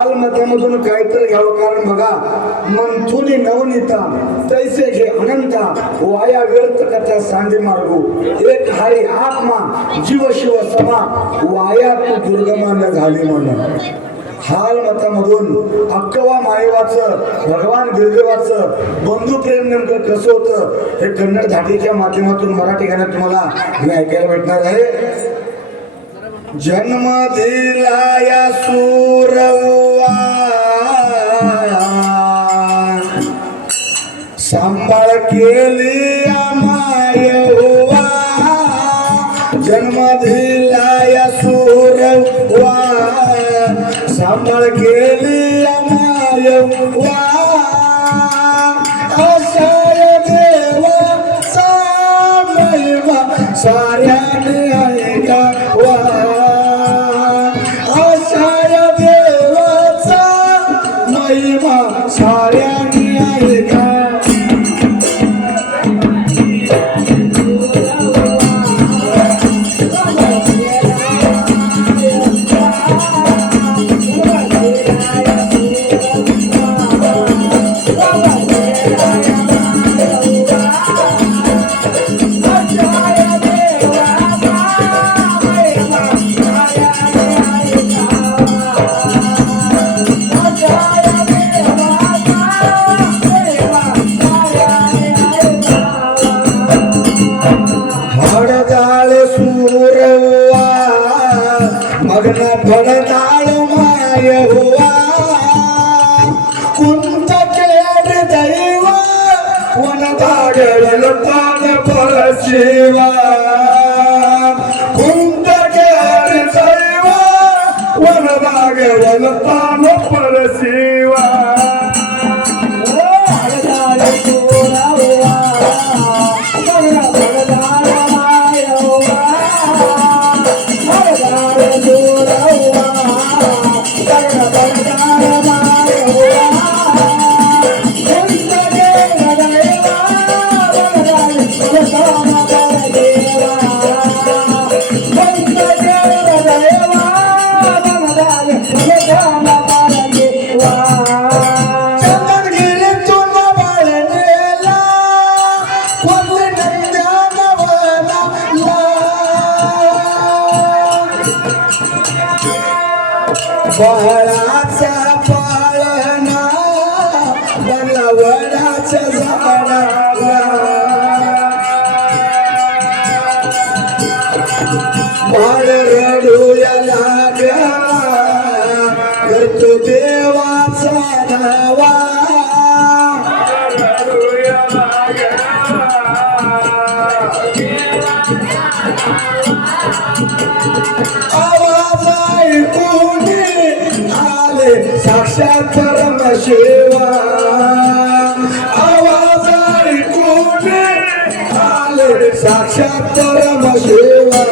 मतामधून काहीतरी घ्यावं, कारण बघा मंथुनी नवनीता तैसे घे अनंता वाया व्यर्थ कथा सांगे मार्गो एक हारी आत्मा जीव शिव समा वाया तू दुर्गमा न झाली म्हणून. हाल मतामधून अक्कवा मायवाचं भगवान बिरदेवाचं बंधू प्रेम नेमकं कसं होतं हे कन्नड धाटीच्या माध्यमातून मराठी गाण्यात तुम्हाला मी ऐकायला भेटणार आहे. जन्म दिला या सूरवा सांभाळ केली मायवा, जन्म दिला या सूरवा सांभाळ केली मायवा, असाय देवा महिमा साऱ्याने ऐकावा, महिमा साऱ्यांनी ऐका. मग्न पडताळ माय हुआ कुंत केड दैव वन भागवल पान पर शिवा, कुंत केड दैव वन भागवल पान पर शिवा. बाळाचा पाळणा बनला वडाच्या झाडाला, बाळ रडूया लागला करतो देवाचा नावा, रडूया लागला आवाज ऐकून आले साक्षात परमशिवा, आवाज ऐकून आले साक्षात परमशिवा.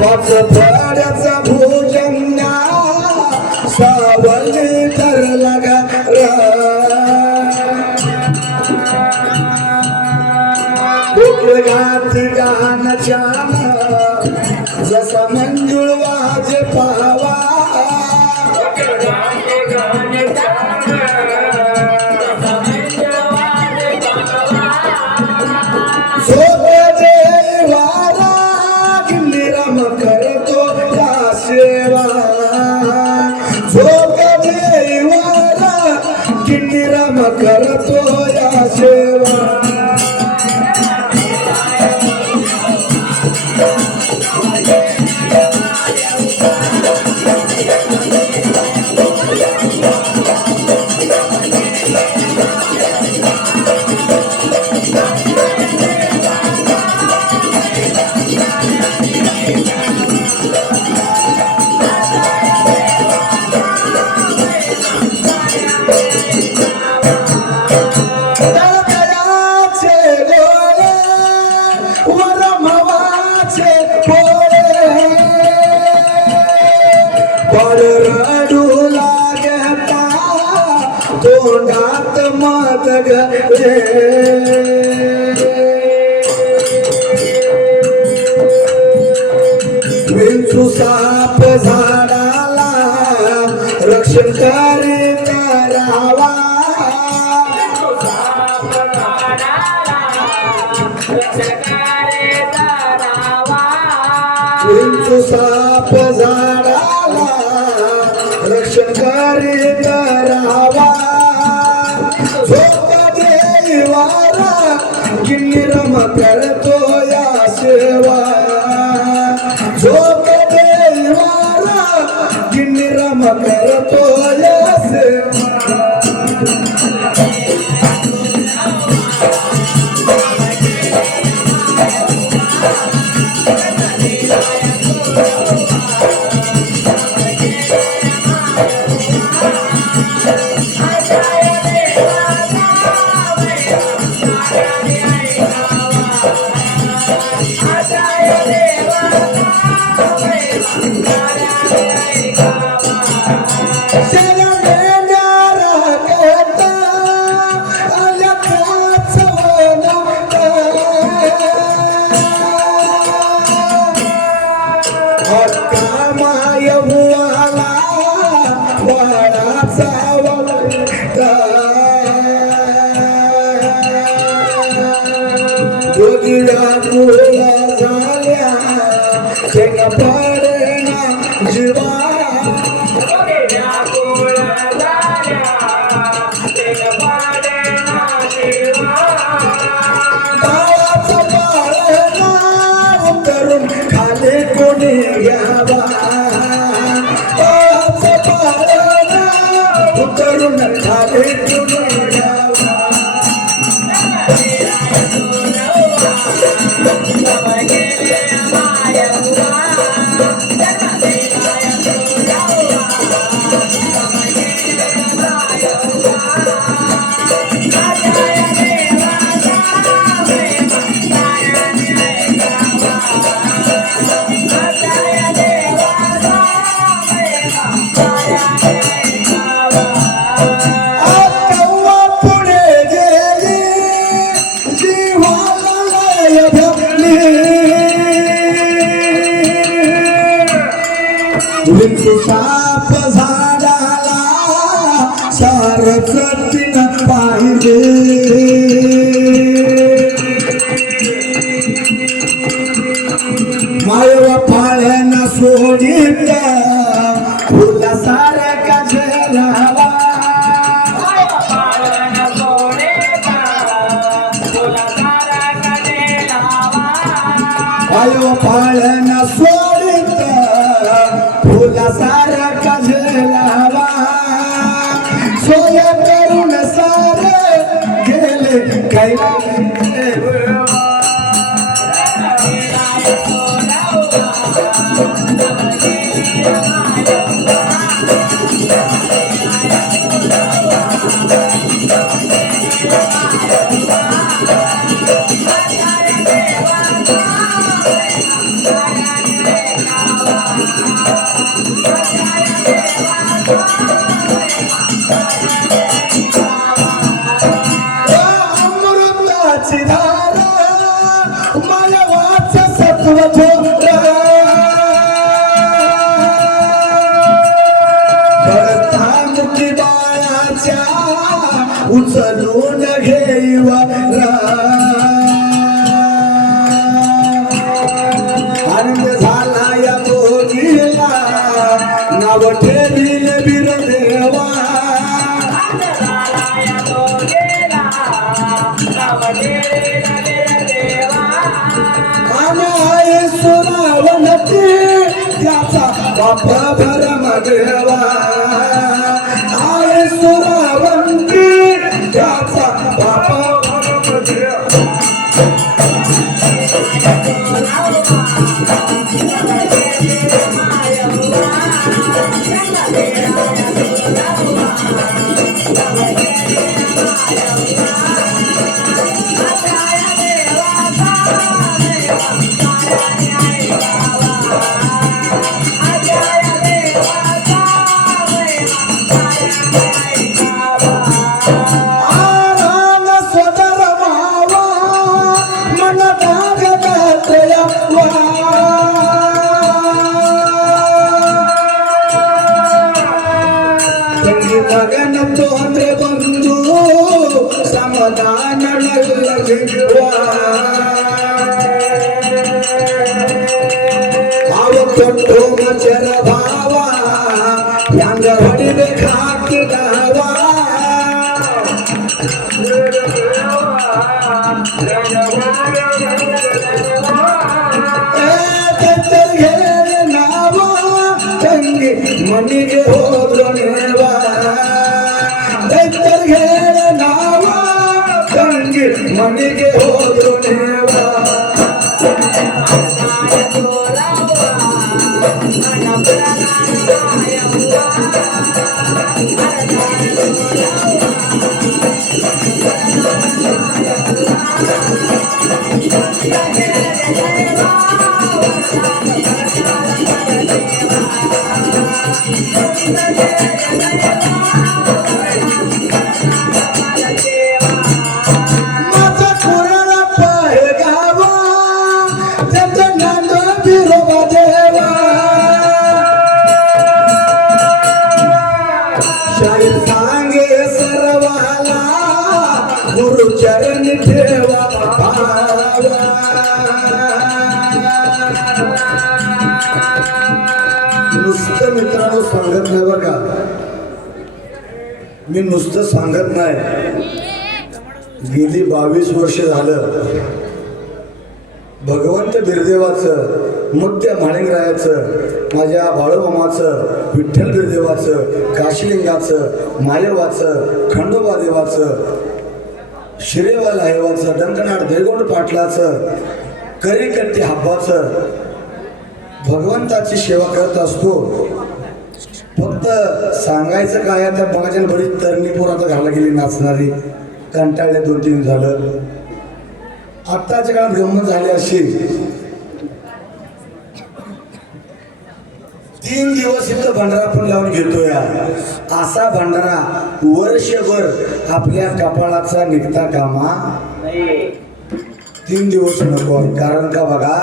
पाच फळाचा भोजन्या सावली तर लगा घाती गान छान जसा मंजुळ वाज पावा, करतो या सेवा, झोप देवाला किंडीराम करतो या सेवा. ग विंचू साप झाडाला रक्षण करीत राहावा विंचू साप झाडाला रक्षण करीत राहावा झोप देवारा गिन्नीरम करतो या सेवा झोप देवारा गिन्नीरम करतो या सेवा झाल्या जीवा उतरून खाली कोणी घ्यावा उतरून खाली कोणी घ्यावा साप झाडाला सारच तीन पाहिजे मायवा पाळ्याना सोडित फुला साऱ्या काजरावा मायवा पाळ्याना सोडित फुला सारा काजलावा सोय करून सारे गेले काही अमृताची धारा मला वाच सत्व मुखी बाळाच्या उचलून घेवा आनंद झाला या दोघीला नाव ठेवील बिरदेवा सुरावणती त्याचा बाप भरम देवा आय सुरावंती त्याचा बाप भरम देवा गगन तोंद्र बंधू समाधान आवतो मचर भावा यांग हरिले खाकी दावा मनी गे हो नेवा दत्तर घेर नावा गंगे मनी गे हो नेवा चरण ठेवा नुसतं मित्रांनो सांगत नाही बघा मी नुसतं सांगत नाही गेली 22 वर्ष झालं भगवंत बिरदेवाचं मुक्त्या म्हाळिंगरायाचं माझ्या बाळूमामाचं विठ्ठल बिरदेवाचं काशीलिंगाचं मायवाचं खंडोबा देवाचं शिरेवाला हेवाचं डंकनाथ देगोंड पाटलाचं करीकट्टी हब्बाचं भगवंताची सेवा करत असतो. फक्त सांगायचं काय आता बघायच्या बरीच तरणी पोर आता घाला गेली नाचणारी कंटाळले 2-3 झालं. आत्ताच्या काळात गंमत झाली अशी 3 दिवस इथं भंडारा आपण लावून घेतोय. असा भंडारा वर्षभर आपल्या कपाळाचा निघता कामा 3 दिवस नको. कारण का बघा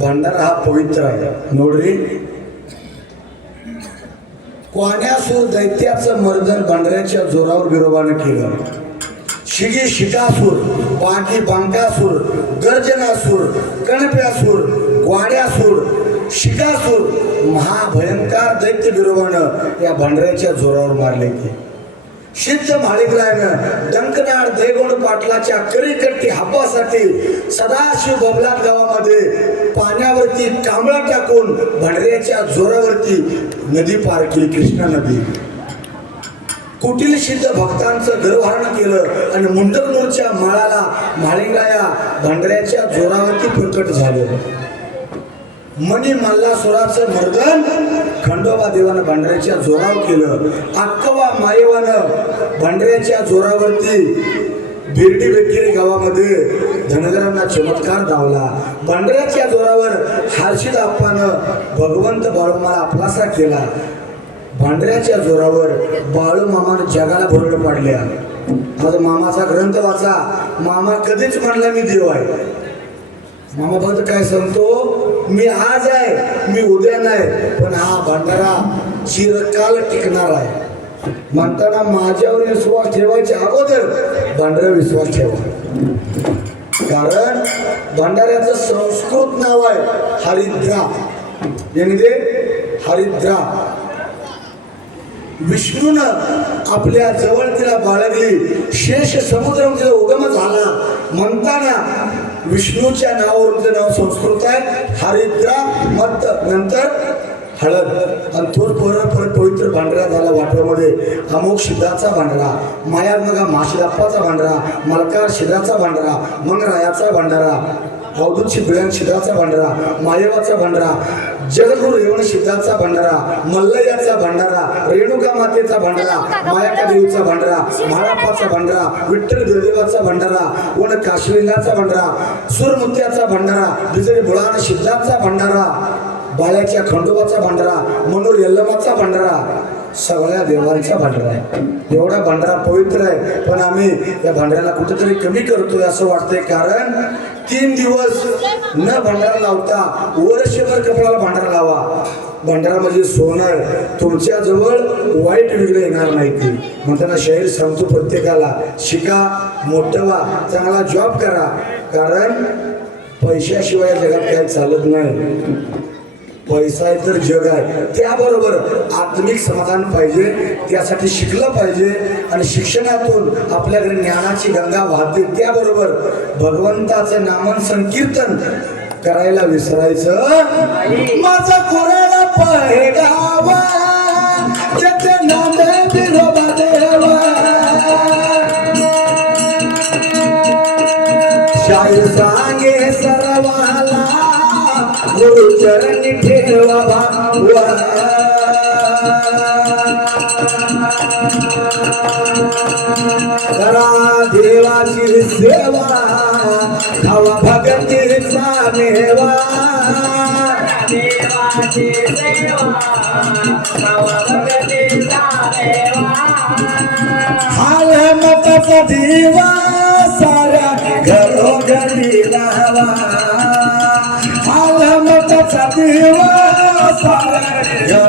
भंडारा हा पवित्र आहे. नोडरी कोण्यासूर दैत्याचं मर्दन भंडाऱ्याच्या जोरावर विरोबानं केलं. शिगी शिकासूर, बाकी बांकासूर, गर्जनासूर, कणप्यासूर, ग्वाड्यासूर, शिकासूर महाभयंकर दैत्य विरोबानं या भंडाऱ्याच्या जोरावर मारले. की सिद्ध म्हाळिंगरायानं डंकनाथ देगोंड पाटलाच्या करीकट्टी हब्बासाठी सदाशिव बबलात गावामध्ये पाण्यावरती कांबळा टाकून भंडाऱ्याच्या जोरावरती नदी पार केली, कृष्णा नदी. कुटील सिद्ध भक्तांचं गर्वहरण केलं आणि मुंडकनूरच्या माळाला म्हाळिंगराया भंडाऱ्याच्या जोरावरती प्रकट झालं. मनी मल्लासुराचं मर्दन खंडोबा देवानं भंडाऱ्याच्या जोरावर केलं. अक्कवा मायेवानं भंडाऱ्याच्या जोरावरती बिर्डी बेकेरी गावामध्ये धनगरांना चमत्कार धावला. भंडाऱ्याच्या जोरावर हर्षिद आप्पानं भगवंत बाळूमाला आपलासा केला. भांडऱ्याच्या जोरावर बाळूमामानं जगाला भरड पाडल्या. माझा मामाचा ग्रंथ वाचा. मामा कधीच म्हणला मी देव आहे. मामा फक्त काय सांगतो, मी आज आहे मी उद्या नाही, पण हा भंडारा चिरकाल टिकणार आहे. म्हणताना माझ्यावर विश्वास ठेवायच्या अगोदर भंडारा विश्वास ठेवा. कारण भंडाऱ्याचं संस्कृत नाव आहे हरिद्रा. हरिद्रा. विष्णूनं आपल्या जवळ तिला बाळगली. शेष समुद्र तिला उगम झाला. म्हणताना विष्णूच्या नावावरून ते नाव संस्कृत आहे हरिद्रा. मत नंतर हळद. आणि तो परत पवित्र भांडारा झाला वाटवामध्ये. अमोक सिद्धाचा भांडारा, माया मगा माशिदाप्पाचा भांडारा, मलकार सिद्धाचा भांडारा, मग रायाचा भांडारा, अवधूतची बिळण सिद्धाचा भांडारा, मायेवाचा भांडारा, जगद्गुरु रेवण सिद्धाचा भांडारा, मल्लयाचा भांडारा, रेणुका मातेचा भांडारा, मायाका देवीचा भांडारा, महाळप्पाचा भांडारा, विठ्ठल बिरदेवाचा भांडारा, कोण काशीलिंगाचा भांडारा, सुरमुत्याचा भांडारा, बिजरी बुळाण सिद्धाचा भांडारा, बाळ्याच्या खंडोबाचा भांडारा, मनोर यल्लमाचा भांडारा, सगळ्या देवांचा भांडारा आहे. एवढा भांडारा पवित्र आहे, पण आम्ही या भांडाऱ्याला कुठेतरी कमी करतोय असं वाटतंय. कारण 3 दिवस न भांडारा लावता वर्षभर कपड्याला भांडारा लावा. भंडारा म्हणजे सोनं. तुमच्या जवळ वाईट वेगळं येणार नाही. ती म्हणताना शहर सांगतो प्रत्येकाला, शिका, मोठं व्हा, चांगला जॉब करा. कारण पैशाशिवाय या जगात काही चालत नाही. पैसा आहे तर जग आहे. त्याबरोबर आत्मिक समाधान पाहिजे, त्यासाठी शिकलं पाहिजे. आणि शिक्षणातून आपल्याकडे ज्ञानाची गंगा वाहते. त्याबरोबर भगवंताचं नामन संकीर्तन करायला विसरायचं. माझा कोराला पळगावा त्याचे नाम विरोबा देवा. शाहीर सांगे सर्वाला गुरुचरणी ठेवा भावा. करा देवाची सेवा, खावा भगतीचा मेवा. देवाची सेवा, खावा भगतीचा मेवा. हाल मताचा दिवा साऱ्या घरोघरी लावा. हाल मताचा दिवा साऱ्या